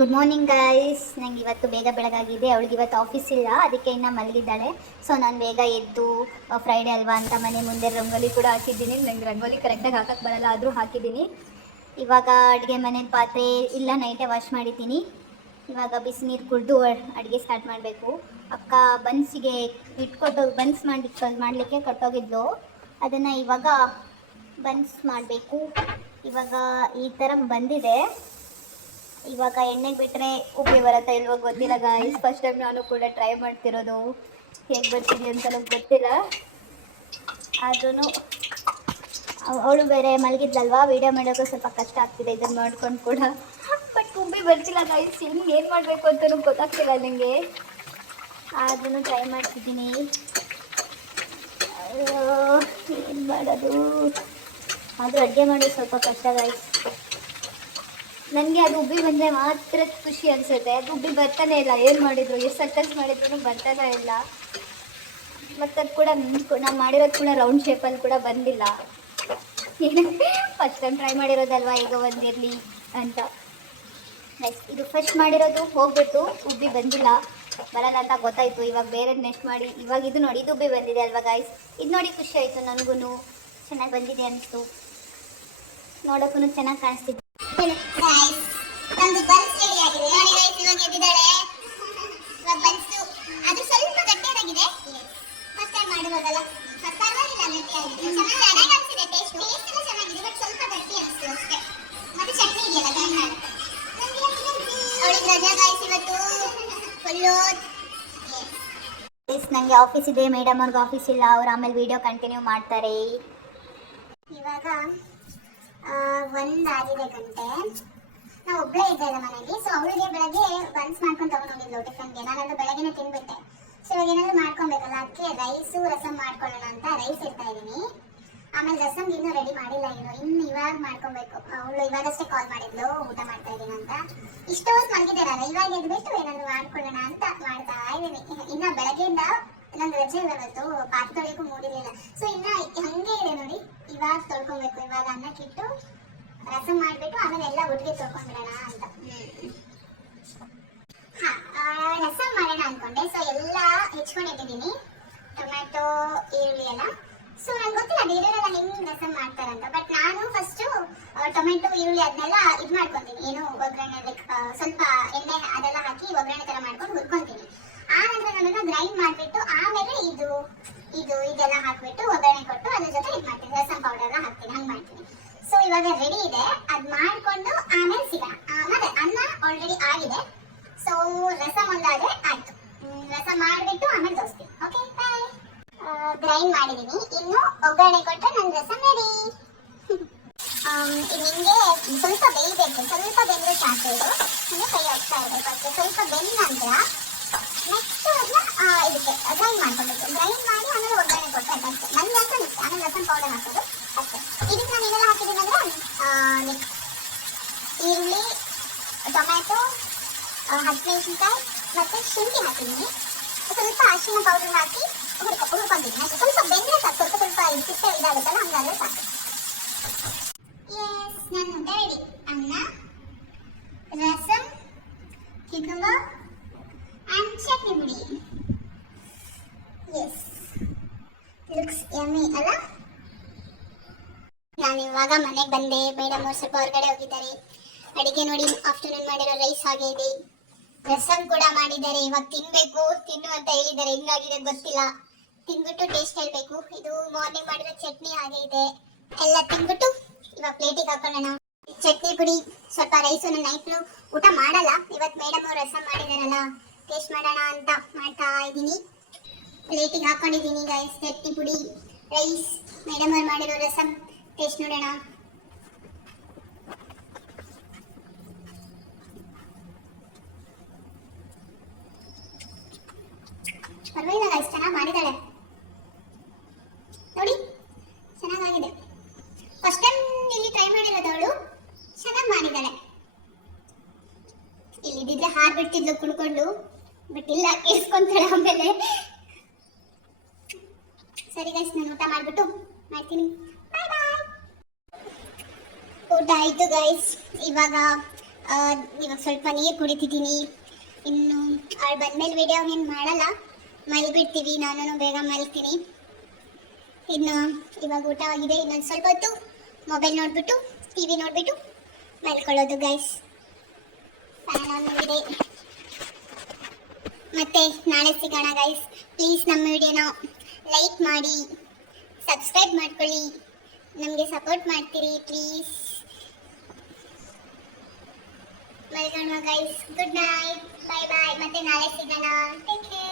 Good morning guys. ನಂಗೆ ಇವತ್ತು ಬೇಗ ಬೆಳಗಾಗಿದೆ. ಅವಳಿಗೆ ಇವತ್ತು ಆಫೀಸ್ ಇಲ್ಲ, ಅದಕ್ಕೆ ಇನ್ನು ಮಲಗಿದ್ದಾಳೆ. ಸೊ ನಾನು ಬೇಗ ಎದ್ದು ಫ್ರೈಡೇ ಅಲ್ವಾ ಅಂತ ಮನೆ ಮುಂದೆ ರಂಗೋಲಿ ಕೂಡ ಹಾಕಿದ್ದೀನಿ. ನಂಗೆ ರಂಗೋಲಿ ಕರೆಕ್ಟಾಗಿ ಹಾಕಕ್ಕೆ ಬರಲ್ಲ, ಆದರೂ ಹಾಕಿದ್ದೀನಿ. ಇವಾಗ ಅಡುಗೆ ಮನೇಲಿ ಪಾತ್ರೆ ಇಲ್ಲ, ನೈಟೇ ವಾಶ್ ಮಾಡಿದ್ದೀನಿ. ಇವಾಗ ಬಿಸಿನೀರು ಕುಡಿದು ಅಡುಗೆ ಸ್ಟಾರ್ಟ್ ಮಾಡಬೇಕು. ಅಕ್ಕ ಬನ್ಸಿಗೆ ಬನ್ಸ್ ಮಾಡಲಿಕ್ಕೆ ಕಟ್ಟೋಗಿದ್ಲು, ಅದನ್ನು ಇವಾಗ ಬನ್ಸ್ ಮಾಡಬೇಕು. ಇವಾಗ ಈ ಥರ ಬಂದಿದೆ. ಇವಾಗ ಎಣ್ಣೆಗೆ ಬಿಟ್ಟರೆ ಉಪ್ಪಿ ಬರುತ್ತೆ ಇಲ್ವೋ ಗೊತ್ತಿಲ್ಲ ಗಾಯ್ಸ್. ಫಸ್ಟ್ ಟೈಮ್ ನಾನು ಕೂಡ ಟ್ರೈ ಮಾಡ್ತಿರೋದು, ಹೇಗೆ ಬರ್ತೀನಿ ಅಂತ ನನಗೆ ಗೊತ್ತಿಲ್ಲ. ಆದ್ರೂ ಅವಳು ಬೇರೆ ಮಲಗಿದ್ಲಲ್ವಾ, ವೀಡಿಯೋ ಮಾಡೋಕ್ಕೂ ಸ್ವಲ್ಪ ಕಷ್ಟ ಆಗ್ತಿದೆ ಇದನ್ನು ಮಾಡ್ಕೊಂಡು ಕೂಡ. ಬಟ್ ಉಬ್ಬಿ ಬರ್ತಿಲ್ಲ ಗಾಯ್ಸ್, ಹೆಂಗೆ ಏನು ಮಾಡಬೇಕು ಅಂತಲೂ ಗೊತ್ತಾಗ್ತಿಲ್ಲ ನನಗೆ. ಆದ್ರೂ ಟ್ರೈ ಮಾಡ್ತಿದ್ದೀನಿ. ಏನು ಮಾಡೋದು, ಆದರೂ ಅಡುಗೆ ಮಾಡೋದು ಸ್ವಲ್ಪ ಕಷ್ಟ ಗಾಯ್ಸ್. ನನಗೆ ಅದು ಉಬ್ಬಿ ಬಂದರೆ ಮಾತ್ರ ಖುಷಿ ಅನಿಸುತ್ತೆ. ಅದು ಉಬ್ಬಿ ಬರ್ತಾನೆ ಇಲ್ಲ, ಏನು ಮಾಡಿದ್ರು ಎಷ್ಟು ಸಕ್ಸಸ್ ಮಾಡಿದ್ರು ಬರ್ತಾನೆ ಇಲ್ಲ. ಮತ್ತು ಅದು ಕೂಡ ನಾವು ಮಾಡಿರೋದು ಕೂಡ ರೌಂಡ್ ಶೇಪಲ್ಲಿ ಕೂಡ ಬಂದಿಲ್ಲ. ಫಸ್ಟ್ ಟೈಮ್ ಟ್ರೈ ಮಾಡಿರೋದಲ್ವಾ, ಈಗ ಬಂದಿರಲಿ ಅಂತ. ನೆಕ್ಸ್ಟ್ ಇದು ಫಸ್ಟ್ ಮಾಡಿರೋದು ಹೋಗ್ಬಿಟ್ಟು ಉಬ್ಬಿ ಬಂದಿಲ್ಲ, ಬರಲ್ಲ ಅಂತ ಗೊತ್ತಾಯಿತು. ಇವಾಗ ಬೇರೆ ನೆಕ್ಸ್ಟ್ ಮಾಡಿ ಇವಾಗ ಇದು ನೋಡಿ, ಇದು ಉಬ್ಬಿ ಬಂದಿದೆ ಅಲ್ವಾ ಗಾಯ್ಸ್. ಇದು ನೋಡಿ ಖುಷಿ ಆಯಿತು ನನಗೂ, ಚೆನ್ನಾಗಿ ಬಂದಿದೆ ಅನಿಸ್ತು. ನೋಡೋಕ್ಕೂ ಚೆನ್ನಾಗಿ ಕಾಣಿಸ್ತಿದೆ. ನಮ್ದು ಬನ್ಸ್ ರೆಡಿ ಆಗಿದೆ ನೋಡಿ ಗೈಸ್. ಇವಾಗ ಎದ್ದಿದ್ದಾಳೆ. ಇವಾಗ ಬನ್ಸ್ ಅದು ಸ್ವಲ್ಪ ಗಟ್ಟಿಯಾಗಿದೆ. ಫಸ್ಟ್ ಟೈಮ್ ಮಾಡಿರೋದಲ್ಲ, ಪರವಾಗಿಲ್ಲ, ಗಟ್ಟಿಯಾಗಿದೆ, ಚೆನ್ನಾಗಿ ಅನಿಸಿದೆ. ಟೇಸ್ಟ್ ಎಲ್ಲ ಚೆನ್ನಾಗಿದೆ, ಬಟ್ ಸ್ವಲ್ಪ ಗಟ್ಟಿ ಅನಿಸ್ತು ಅಷ್ಟೇ. ಮತ್ತೆ ಚಟ್ನಿ ಇದೆಯಲ್ಲ ಗಂಡ ಅವಳಿಗೆ ರಜಾ ಗೈಸ್ ಇವತ್ತು ಫುಲ್ಲು. ನನಗೆ ಆಫೀಸ್ ಇದೆ, ಮೇಡಮ್ ಅವ್ರಿಗೆ ಆಫೀಸ್ ಇಲ್ಲ, ಅವ್ರು ಆಮೇಲೆ ವಿಡಿಯೋ ಕಂಟಿನ್ಯೂ ಮಾಡ್ತಾರೆ. ಇವಾಗ 1 ಆಗಿದೆ ಗಂಟೆ. ನಾವು ಒಬ್ಬಳೇ ಇದ್ದೆ ಅಲ್ಲ ಮನೆಯಲ್ಲಿ. ಸೊ ಅವಳಿಗೆ ಬೆಳಗ್ಗೆ ಬನ್ಸ್ ಮಾಡ್ಕೊಂಡು ತಗೊಂಡು ಹೋಗಿದ್ಲು ಟಿಫನ್ಗೆ. ನಾನಂದ್ರೆ ಬೆಳಗ್ಗೆನೇ ತಿನ್ಬಿಟ್ಟೆ. ಸೊ ಇವಾಗ ಏನಾದರೂ ಮಾಡ್ಕೊಬೇಕಲ್ಲ, ಅದಕ್ಕೆ ರೈಸು ರಸಮ್ ಮಾಡ್ಕೊಳ್ಳೋಣ ಅಂತ ರೈಸ್ ಇಡ್ತಾ ಇದ್ದೀನಿ. ಆಮೇಲೆ ರಸಮ್ಗೆ ಇನ್ನೂ ರೆಡಿ ಮಾಡಿಲ್ಲ, ಇನ್ನು ಇವಾಗ ಮಾಡ್ಕೊಬೇಕು. ಅವಳು ಇವಾಗಷ್ಟೇ ಕಾಲ್ ಮಾಡಿದ್ಲು ಊಟ ಮಾಡ್ತಾ ಇದ್ದೀನಿ ಅಂತ. ಇಷ್ಟು ಹೊತ್ತು ಮಲಗಿದ್ದಾರಲ್ಲ, ಇವಾಗ ಎದ್ಬಿಟ್ಟು ಏನಾದರೂ ಮಾಡ್ಕೊಳ್ಳೋಣ ಅಂತ ಮಾಡ್ತಾ ಇದ್ದೀನಿ. ಇನ್ನು ಬೆಳಗ್ಗೆಯಿಂದ ನಂಗೆ ರಜೆ ಇವತ್ತು, ಪಾತ್ರೆ ತೊಳೆಯೋಕ್ಕೂ ಮೂಡಿರಲಿಲ್ಲ. ಸೊ ಇನ್ನು ಹಂಗೆ ಇದೆ ನೋಡಿ, ಇವಾಗ ತೊಳ್ಕೊಬೇಕು. ಇವಾಗ ಅನ್ನಕ್ಕಿಟ್ಟು ರಸಮ್ ಮಾಡಿಬಿಟ್ಟು ಆಮೇಲೆ ಎಲ್ಲ ಒಟ್ಟಿಗೆ ತೊಳ್ಕೊಂಡ್ಬಿಡೋಣ ಅಂತ. ರಸಮ್ ಮಾಡೋಣ ಅಂದ್ಕೊಂಡೆ. ಸೊ ಎಲ್ಲ ಹೆಚ್ಕೊಂಡಿಟ್ಟಿದ್ದೀನಿ, ಟೊಮ್ಯಾಟೊ ಈರುಳ್ಳಿ ಎಲ್ಲ. ಸೊ ನಂಗೆ ಗೊತ್ತಿಲ್ಲ ಬೇರೆಯವರೆಲ್ಲ ಹೆಂಗೆ ರಸಮ್ ಮಾಡ್ತಾರಂತ. ಬಟ್ ನಾನು ಫಸ್ಟು ಟೊಮೆಟೊ ಈರುಳ್ಳಿ ಅದನ್ನೆಲ್ಲ ಇದು ಮಾಡ್ಕೊತೀನಿ, ಏನು ಒಗ್ಗರಣೆ, ಲೈಕ್ ಸ್ವಲ್ಪ ಎಣ್ಣೆ ಅದೆಲ್ಲ ಹಾಕಿ ಒಗ್ಗರಣೆ ಥರ ಮಾಡ್ಕೊಂಡು ಹುರ್ಕೊತೀನಿ. ಆ ನಂತರ ನಾನು ಗ್ರೈಂಡ್ ಮಾಡಿಬಿಟ್ಟು ಆಮೇಲೆ ಇದೆಲ್ಲ ಹಾಕ್ಬಿಟ್ಟು ಒಗ್ಗರಣೆ ಕೊಟ್ಟು ಅದ್ರ ಜೊತೆ ಇದು ಮಾಡ್ತೀನಿ, ರಸಮ್ ಪೌಡರ್ ಎಲ್ಲ ಹಾಕ್ತೀನಿ, ಹಂಗೆ ಮಾಡ್ತೀನಿ. ಸೊ ಇವಾಗ ರೆಡಿ ಇದೆ, ಅದು ಮಾಡಿಕೊಂಡು ಆಮೇಲೆ ಸಿಗೋಣ. ಆಮೇಲೆ ಅನ್ನ ಆಲ್ರೆಡಿ ಆಗಿದೆ. ಸೊ ರಸಮ್ ಒಂದಾದರೆ ಆಯಿತು. ರಸಮ್ ಮಾಡಿಬಿಟ್ಟು ಆಮೇಲೆ ತೋರಿಸ್ತೀನಿ. Okay bye. ಗ್ರೈಂಡ್ ಮಾಡಿದ್ದೀನಿ, ಇನ್ನು ಒಗ್ಗರಣೆ ಕೊಟ್ಟರೆ ನನ್ನ ರಸಮ್ ರೆಡಿ. ಇದು ನಿಮಗೆ ಸ್ವಲ್ಪ ಬೇಯಬೇಕು, ಸ್ವಲ್ಪ ಬೆಂದರೆ ಸಾಕು. ಇದು ಕೈ ಹೋಗ್ತಾ ಇರಬೇಕು ಅಷ್ಟೇ. ಸ್ವಲ್ಪ ಬೆಂದ ನಂತರ ನೆಕ್ಸ್ಟ್ ಅದನ್ನ ಇದಕ್ಕೆ ಗ್ರೈಂಡ್ ಮಾಡ್ಕೊಬೇಕು. ಗ್ರೈಂಡ್ ಮಾಡಿ ಆಮೇಲೆ ಒಗ್ಗರಣೆ ಕೊಟ್ಟರೆ ಅಷ್ಟೇ. ನನಗೆ ಅಂತ ಅನಿಸುತ್ತೆ. ಆಮೇಲೆ ರಸಮ್ ಪೌಡರ್ ಹಾಕೋದು ಅಷ್ಟೇ. ಇದಕ್ಕೆ ನಾನು ಏನೆಲ್ಲ ಹಾಕಿದ್ದೀನಿ ಅಂದರೆ ಈರುಳ್ಳಿ, ಟೊಮ್ಯಾಟೊ, ಹಸಿಮೆಣಸಿನ್ಕಾಯಿ ಮತ್ತು ಶುಂಠಿ ಹಾಕಿದ್ದೀನಿ. ಸ್ವಲ್ಪ ಅರಿಶಿನ ಪೌಡರ್ ಹಾಕಿ ಹುರ್ಕೊಂತೀನಿ ಅಷ್ಟೇ. ಸ್ವಲ್ಪ ಬೆಂದರೆ ಸಾಕು, ಸ್ವಲ್ಪ ಸಿಪ್ಪೆ ಇದಾಗುತ್ತಲ್ಲ, ಹಂಗಾದ್ರೆ ಸಾಕು. ಎಸ್, ನನ್ನ ಊಟ ರೆಡಿ. ಅನ್ನ, ರಸಮ್, ಕ್ಯೂಕಂಬರ್ and ಚಟ್ನಿ ಪುಡಿ. ಎಸ್, ಲುಕ್ಸ್ ಯಮ್ಮಿ ಅಲ್ಲ. ನಾನು ಇವಾಗ ಮನೆಗೆ ಬಂದೆ. ಮೇಡಮ್ ಅವ್ರು ಸ್ವಲ್ಪ ಹೊರಗಡೆ ಹೋಗಿದ್ದಾರೆ. ಅಡಿಗೆ ನೋಡಿ, ಆಫ್ಟರ್ನೂನ್ ಮಾಡಿರೋ ರೈಸ್ ಹಾಗೆ ಇದೆ, ರಸಮ್ ಕೂಡ ಮಾಡಿದ್ದಾರೆ. ಇವಾಗ ತಿನ್ನು ಅಂತ ಹೇಳಿದ್ದಾರೆ. ಹೆಂಗಾಗಿದೆ ಗೊತ್ತಿಲ್ಲ, ತಿಂದ್ಬಿಟ್ಟು ಟೇಸ್ಟ್ ಹೇಳಬೇಕು. ಇದು ಮಾರ್ನಿಂಗ್ ಮಾಡಿರೋ ಚಟ್ನಿ ಹಾಗೆ ಇದೆ. ಎಲ್ಲ ತಿಂದ್ಬಿಟ್ಟು ಇವಾಗ ಪ್ಲೇಟಿಗೆ ಹಾಕೊಳ್ಳೋಣ. ಚಟ್ನಿ ಪುಡಿ, ಸ್ವಲ್ಪ ರೈಸು. ನಾನು ನೈಟ್ನು ಊಟ ಮಾಡಲ್ಲ, ಇವತ್ತು ಮೇಡಮ್ ಅವ್ರು ರಸಮ್ ಮಾಡಿದಾರಲ್ಲ, ಟೇಸ್ಟ್ ಮಾಡೋಣ ಅಂತ ಮಾಡ್ತಾ ಇದ್ದೀನಿ. ಪ್ಲೇಟಿಗೆ ಹಾಕೊಂಡಿದ್ದೀನಿ ಗೈಸ್. ಚಟ್ನಿ ಪುಡಿ, ರೈಸ್, ಮೇಡಮ್ ಅವ್ರು ಮಾಡಿರೋ ರಸಮ್, ಟೇಸ್ಟ್ ನೋಡೋಣ. ಪರವಾಗಿಲ್ಲ ಗೈಸ್, ಚೆನ್ನಾಗಿ ಮಾಡಿದ್ದಾಳೆ ನೋಡಿ, ಚೆನ್ನಾಗಿದೆ. ಫಸ್ಟ್ ಟೈಮ್ ಇಲ್ಲಿ ಟ್ರೈ ಮಾಡಿರೋದವಳು, ಚೆನ್ನಾಗಿ ಮಾಡಿದ್ದಾಳೆ. ಇಲ್ಲಿದ್ದಿದ್ರೆ ಹಾರ್ಬಿಡ್ತಿದ್ಲು ಕುಡ್ಕೊಂಡು, ಬಟ್ ಇಲ್ಲ, ಕೇಳಿಸ್ಕೊಂತಾಳೆ ಆಮೇಲೆ. ಸರಿ ಗೈಸ್, ನಾನು ಊಟ ಮಾಡಿಬಿಟ್ಟು ಮಾಡ್ತೀನಿ. ಬಾಯ್ ಬಾಯ್. ಊಟ ಆಯಿತು ಗೈಸ್. ಇವಾಗ ಇವಾಗ ಸ್ವಲ್ಪ ನೀರು ಕುಡಿತಿದ್ದೀನಿ. ಇನ್ನು ಅವಳು ಬಂದಮೇಲೆ ವಿಡಿಯೋ ಏನು ಮಾಡಲ್ಲ, ಮಲ್ಬಿಡ್ತೀವಿ. ನಾನು ಬೇಗ ಮಲ್ತೀನಿ. ಇನ್ನು ಇವಾಗ ಊಟ ಆಗಿದೆ, ಇನ್ನೊಂದು ಸ್ವಲ್ಪ ಹೊತ್ತು ಮೊಬೈಲ್ ನೋಡಿಬಿಟ್ಟು ಟಿ ವಿ ನೋಡಿಬಿಟ್ಟು ಮಲ್ಕೊಳ್ಳೋದು ಗೈಸ್. ಫ್ಯಾನ್ ಆನ್ ಆಗಿದೆ. ಮತ್ತೆ ನಾಳೆ ಸಿಗೋಣ ಗೈಸ್. ಪ್ಲೀಸ್ ನಮ್ಮ ವಿಡಿಯೋನ ಲೈಕ್ ಮಾಡಿ, ಸಬ್ಸ್ಕ್ರೈಬ್ ಮಾಡ್ಕೊಳ್ಳಿ, ನಮಗೆ ಸಪೋರ್ಟ್ ಮಾಡ್ತೀರಿ ಪ್ಲೀಸ್. ಮಲ್ಗೋಣ ಗೈಸ್. ಗುಡ್ ನೈಟ್, ಬಾಯ್ ಬಾಯ್. ಮತ್ತೆ ನಾಳೆ ಸಿಗೋಣ. Take care.